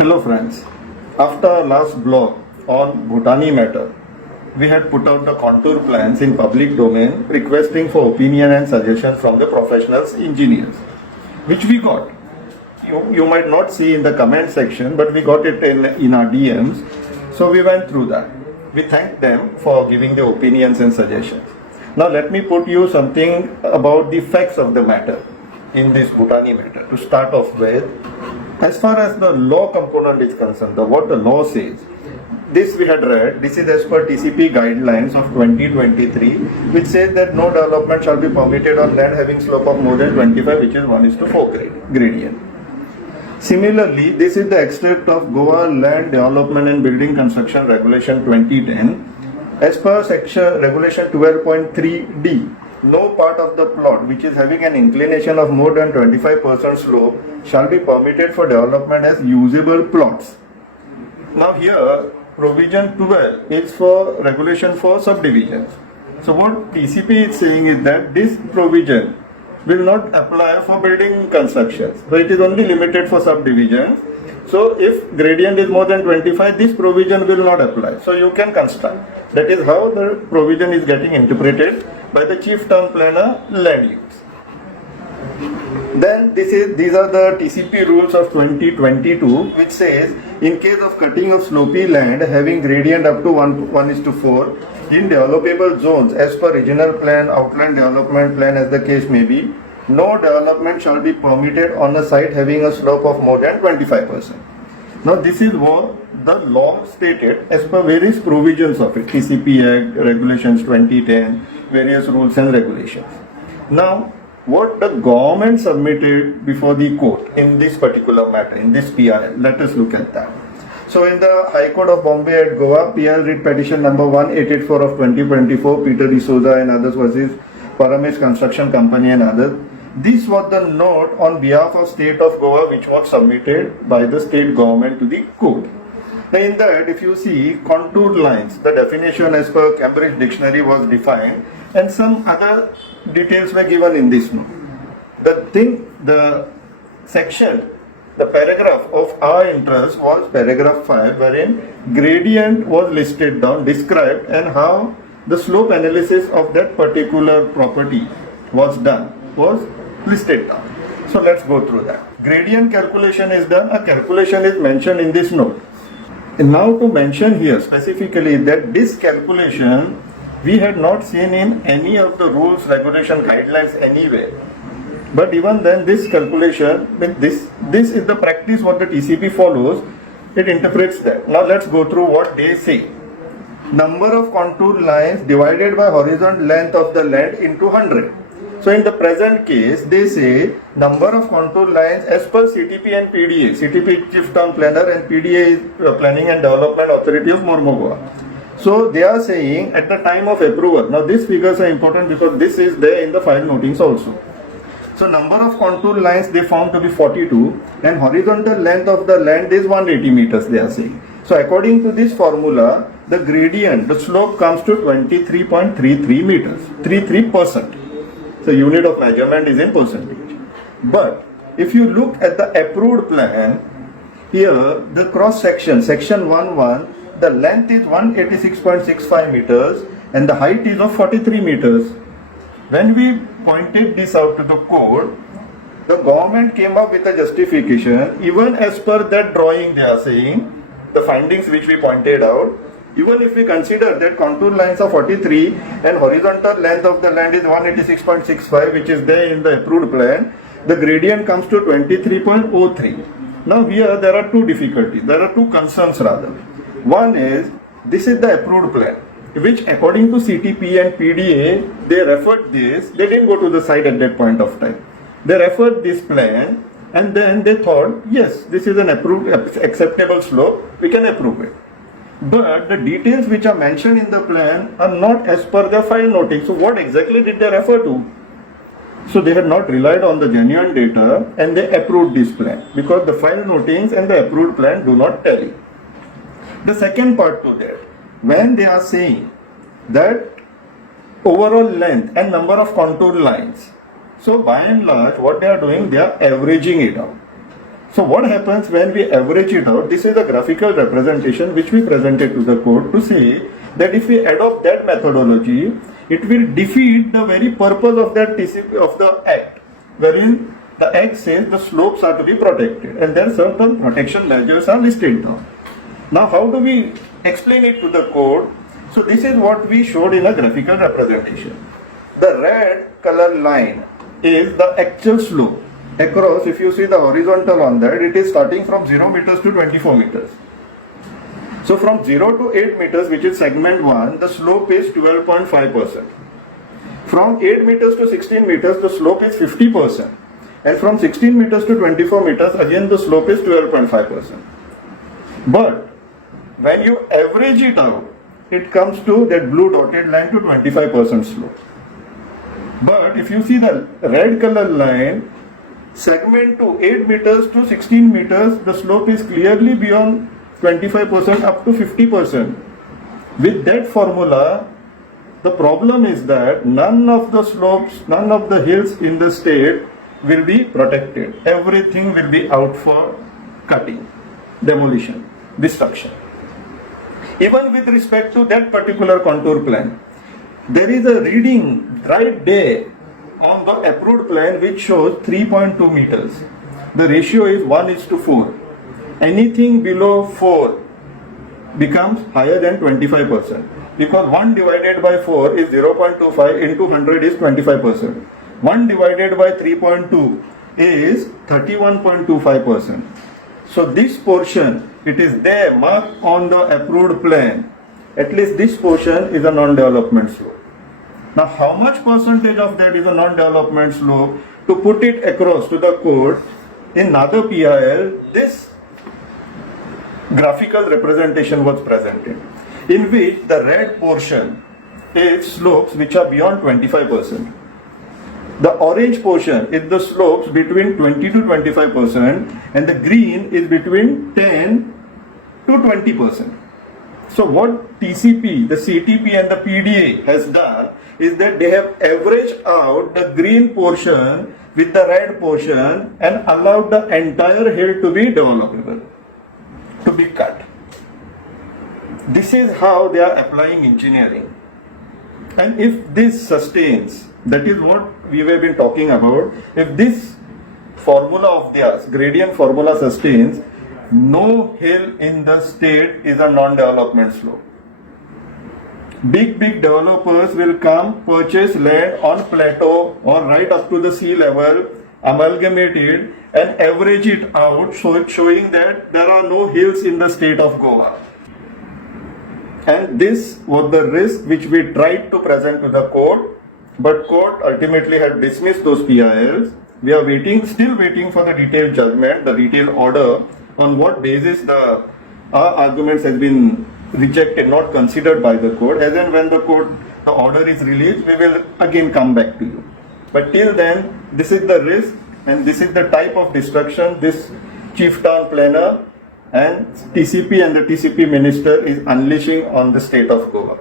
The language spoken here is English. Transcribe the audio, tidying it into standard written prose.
Hello friends, after our last blog on Bhutani matter, we had put out the contour plans in public domain requesting for opinion and suggestions from the professionals engineers, which we got. You might not see in the comment section, but we got it in our DMs, so we went through that. We thanked them for giving the opinions and suggestions. Now let me put you something about the facts of the matter in this Bhutani matter. To start off with, as far as the law component is concerned, what the law says, this we had read, this is as per TCP guidelines of 2023, which says that no development shall be permitted on land having slope of more than 25, which is 1:4 gradient. Similarly, this is the extract of Goa Land Development and Building Construction Regulation 2010. As per section regulation 12.3D, no part of the plot which is having an inclination of more than 25% slope shall be permitted for development as usable plots. Now here, provision 12 is for regulation for subdivisions. So what TCP is saying is that this provision will not apply for building constructions. So it is only limited for subdivisions. So if gradient is more than 25, this provision will not apply. So you can construct. That is how the provision is getting interpreted by the Chief Town Planner Land Use. Then these are the TCP rules of 2022, which says in case of cutting of slopy land having gradient up to 1:4 in developable zones as per regional plan, outline development plan as the case may be, no development shall be permitted on a site having a slope of more than 25%. Now this is what the law stated as per various provisions of it, TCP Act, Regulations 2010, various rules and regulations. Now, what the government submitted before the court in this particular matter, in this PRL, let us look at that. So in the High Court of Bombay at Goa, PL writ petition number 1884 of 2024, Peter D'Souza and others versus Paramesh Construction Company and others. This was the note on behalf of state of Goa which was submitted by the state government to the court. Now in that, if you see contour lines, the definition as per Cambridge Dictionary was defined and some other details were given in this note. The section, the paragraph of our interest was paragraph 5, wherein gradient was listed down, described, and how the slope analysis of that particular property was done, was listed down. So let's go through that. Gradient calculation is done, a calculation is mentioned in this note. And now to mention here specifically that this calculation we had not seen in any of the rules, regulation, guidelines anywhere. But even then, this calculation, this is the practice what the TCP follows, it interprets that. Now let's go through what they say. Number of contour lines divided by horizontal length of the land into 100. So in the present case, they say number of contour lines as per CTP and PDA. CTP Chief Town Planner and PDA is Planning and Development Authority of Mormugua. So they are saying at the time of approval. Now these figures are important because this is there in the file notings also. So number of contour lines they found to be 42 and horizontal length of the land is 180 meters they are saying. So according to this formula, the gradient, the slope comes to 23.33 meters, 33%. So unit of measurement is in percentage. But if you look at the approved plan, here the cross section, section 1.1, the length is 186.65 meters and the height is of 43 meters. When we pointed this out to the court, the government came up with a justification, even as per that drawing they are saying, the findings which we pointed out, even if we consider that contour lines are 43 and horizontal length of the land is 186.65, which is there in the approved plan, the gradient comes to 23.03. Now here there are two difficulties, there are two concerns rather. One is, this is the approved plan, which according to CTP and PDA, they referred this, they didn't go to the site at that point of time. They referred this plan and then they thought, yes, this is an approved, acceptable slope, we can approve it. But the details which are mentioned in the plan are not as per the file noting. So what exactly did they refer to? So they had not relied on the genuine data and they approved this plan because the file notings and the approved plan do not tally. The second part to that, when they are saying that overall length and number of contour lines, so by and large what they are doing, they are averaging it out. So what happens when we average it out? This is a graphical representation which we presented to the court to say that if we adopt that methodology, it will defeat the very purpose of that TCP of the act, wherein the act says the slopes are to be protected and then certain protection measures are listed down. Now how do we explain it to the court? So this is what we showed in a graphical representation. The red color line is the actual slope. Across, if you see the horizontal on that, it is starting from 0 meters to 24 meters. So from 0 to 8 meters, which is segment 1, the slope is 12.5%. From 8 meters to 16 meters, the slope is 50%. And from 16 meters to 24 meters, again the slope is 12.5%. But when you average it out, it comes to that blue dotted line to 25% slope. But if you see the red color line, segment to 8 meters to 16 meters, the slope is clearly beyond 25% up to 50%. With that formula, the problem is that none of the slopes, none of the hills in the state will be protected. Everything will be out for cutting, demolition, destruction. Even with respect to that particular contour plan, there is a reading right there on the approved plan which shows 3.2 meters. The ratio is 1:4. Anything below 4 becomes higher than 25% because 1 divided by 4 is 0.25 into 100 is 25%. 1 divided by 3.2 is 31.25%. So this portion, it is there marked on the approved plan. At least this portion is a non-development slope. Now, how much percentage of that is a non-development slope? To put it across to the court, in another PIL, this graphical representation was presented, in which the red portion is slopes which are beyond 25%. The orange portion is the slopes between 20 to 25%, and the green is between 10 to 20%. So what TCP, the CTP and the PDA has done is that they have averaged out the green portion with the red portion and allowed the entire hill to be developable, to be cut. This is how they are applying engineering. And if this sustains, that is what we have been talking about, if this formula of theirs, gradient formula sustains, no hill in the state is a non-development slope. Big developers will come, purchase land on plateau or right up to the sea level, amalgamate it and average it out, so it's showing that there are no hills in the state of Goa. And this was the risk which we tried to present to the court, but court ultimately had dismissed those PILs. We are still waiting for the detailed judgment, the detailed order, on what basis our arguments has been rejected, not considered by the court. As and when the order is released, we will again come back to you. But till then, this is the risk and this is the type of destruction this chief town planner and TCP and the TCP minister is unleashing on the state of Goa.